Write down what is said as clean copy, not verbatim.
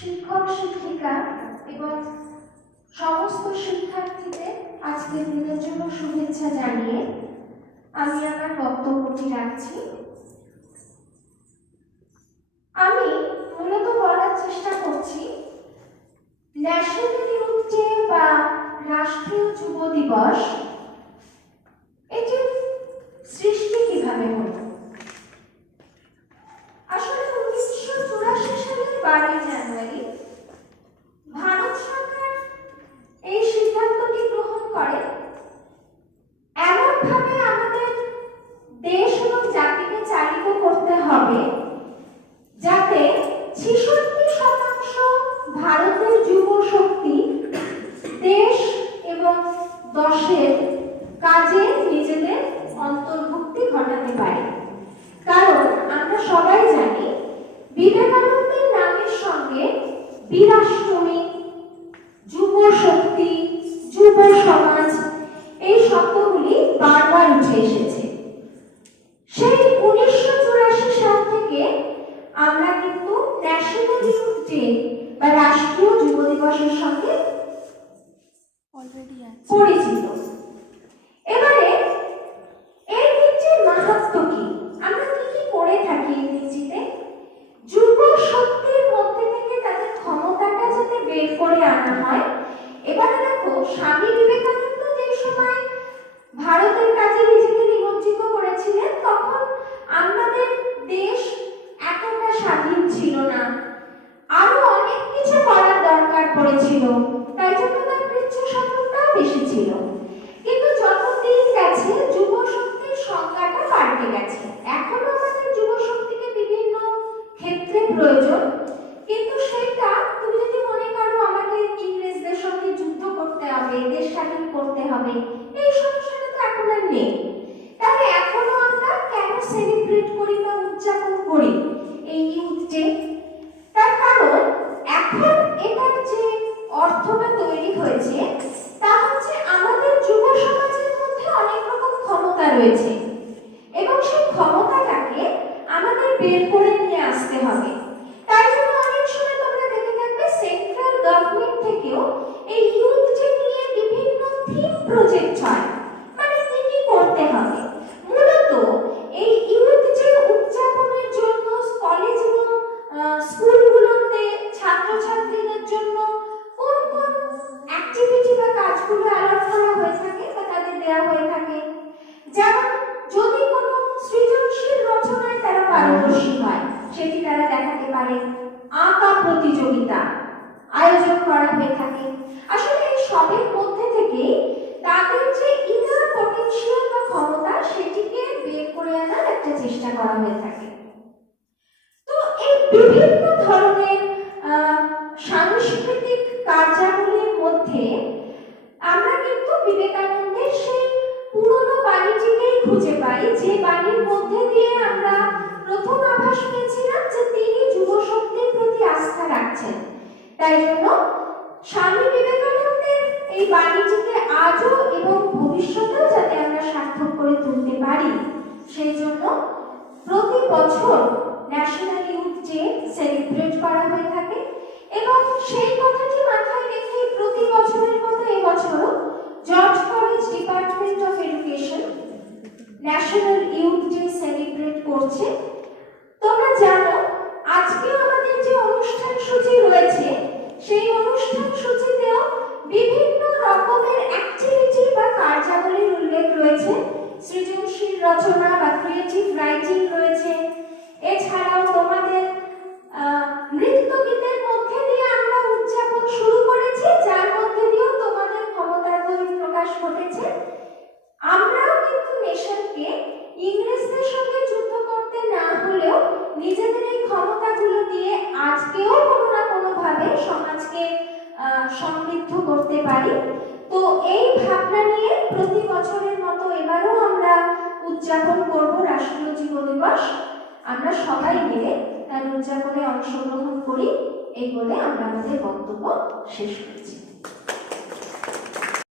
শিক্ষক শিক্ষিকা এবং সমস্ত শিক্ষার্থীদের আজকের দিনের জন্য শুভেচ্ছা জানিয়ে আমি আমার বক্তব্যটি রাখছি। আমি মূলত বলার চেষ্টা করছি ন্যাশনাল ইউথ ডে বা রাষ্ট্রীয় যুব দিবস এটির সৃষ্টি কিভাবে হলো। আসলে 1984 সালের 12 জানুয়ারি ভারত সরকার এই সিদ্ধান্তটি গ্রহণ করে এমনভাবে আমাদের দেশ এবং জাতিকে চালিত করতে হবে যাতে 66% ভারতের যুব শক্তি দেশ এবং দশের কাজে নিজেদের অন্তর্ভুক্তি ঘটাতে পারে। কারণ আমরা সবাই জানি বিবেকানন্দের নামের সঙ্গে বিরাষ্ট্রনী, যুব শক্তি, যুব সমাজ এই শব্দগুলি বারবার উঠে এসেছে। সেই 1984 সাল থেকে আমরা কিন্তু ন্যাশনাল ইউথ ডে বা রাষ্ট্রীয় যুব দিবসের সঙ্গে পরিচিত। এবারে এই দিনটির মাহাত্ম্য কি, আমরা কি কি করে থাকি এই দিনটিতে? যুব শক্তির মধ্যে থেকে তাদের ক্ষমতাটা যাতে বের করে আনা হয়। এবারে দেখো, স্বামী বিবেকানন্দ যে সময় ভারতের কাজে নিজেকে নিমজ্জিত করেছিলেন তখন আমাদের দেশ এতটা স্বাধীন ছিল না, আরো অনেক কিছু করার দরকার পড়েছিল, তাই জন্য তার ইচ্ছা শক্তিটাও বেশি ছিল। কিন্তু যত দিন গেছে যুব শক্তির সংজ্ঞাটা পাল্টে গেছে। এখনো আমাদের যুব শক্তিকে বিভিন্ন ক্ষেত্রে প্রয়োজন, কিন্তু সেটা তুমি যদি মনে করো আমাকে ইংরেজদের সঙ্গে যুদ্ধ করতে হবে, দেশ স্বাধীন করতে হবে, এই সমস্যাটা তো এখন আর নেই। তাহলে এখনো আমরা কেন সেলিব্রেট করি বা উদযাপন করি এই ইউথ ডে? তার কারণ এখন এটার যে অর্থটা তৈরি হয়েছে তা হচ্ছে আমাদের যুব সমাজের মধ্যে অনেক রকম ক্ষমতা রয়েছে এবং সেই ক্ষমতাটাকে আমাদের বের করে নিয়ে আসতে হবে। তাই জন্য অনেক সময় তোমরা দেখে থাকবে সেন্ট্রাল গভর্নমেন্ট থেকেও এই ইউথ ডে নিয়ে বিভিন্ন থিম প্রজেক্ট হয়, মানে কি কি করতে হবে। মূলত এই ইউথ ডে উদযাপনের জন্য কলেজ এবং স্কুলগুলোতে ছাত্রছাত্রীদের জন্য কোন কোন অ্যাক্টিভিটি বা কাজগুলো অ্যালট করা হয়ে থাকে বা তাদের দেওয়া হয়ে থাকে। যেমন যদি কোনো সৃজনশীল রচনায় তারা পারদর্শী হয় সেটি তারা দেখাতে পারে, আঁকা প্রতিযোগিতা আয়োজন করা হয়ে থাকে। আসলে এই সবের মধ্যে থেকে তাদের যে ইনার পটেনশিয়াল বা ক্ষমতা সেটিকে বের করে আনার একটা চেষ্টা করা হয়ে থাকে। তো এই বিভিন্ন ধরনের সাংস্কৃতিক কার্যাবলীর মধ্যে আমরা কিন্তু বিবেকানন্দের সেই পুরনো বাণীটিকেই খুঁজে পাই, যে বাণীর মধ্যে দিয়ে আমরা প্রথম আভাস পেয়েছিলাম যে তিনি যুব শক্তির প্রতি আস্থা রাখছেন। তাই জন্য স্বামী বিবেকানন্দের এই বাণীটিকে আজও এবং ভবিষ্যতেও যাতে আমরা সার্থক করে তুলতে পারি সেই জন্য প্রতি বছর ন্যাশনাল ইউথ ডে সেলিব্রেট করা হয়ে থাকে। এবং সেই কথাটি মাথায় রেখে প্রতি বছরের মতো এবছরও George college department of education national youth day celebrate করছে। তোমরা জানো আজকেও আমাদের যে অনুষ্ঠান সূচি রয়েছে সেই অনুষ্ঠান সূচিতেও বিভিন্ন রকমের অ্যাক্টিভিটি বা কার্যাবলীর উল্লেখ রয়েছে। সৃজনশীল রচনা বা ক্রিয়েটিভ রাইটিং রয়েছে। এছাড়াও তোমাদের নৃত্য গীতের মধ্যে দিয়ে আমরা উদযাপন শুরু করেছি, যার মধ্যে দিয়েও তোমাদের ক্ষমতার বহিঃপ্রকাশ ঘটেছে। আমরাও কিন্তু নেশনকে ইংরেজদের সঙ্গে যুদ্ধ করতে না হলেও নিজেদের এই ক্ষমতাগুলো দিয়ে আজকেও কোনো না কোনোভাবে সমাজকে সমৃদ্ধ করতে পারি। তো এই ভাবনা নিয়ে প্রতি বছরের মতো এবারও আমরা উদযাপন করব রাষ্ট্রীয় যুব দিবস। আমরা সবাই মিলে তার উদযাপনে অংশগ্রহণ করি, এই বলে আমরা আমাদের বক্তব্য শেষ করছি।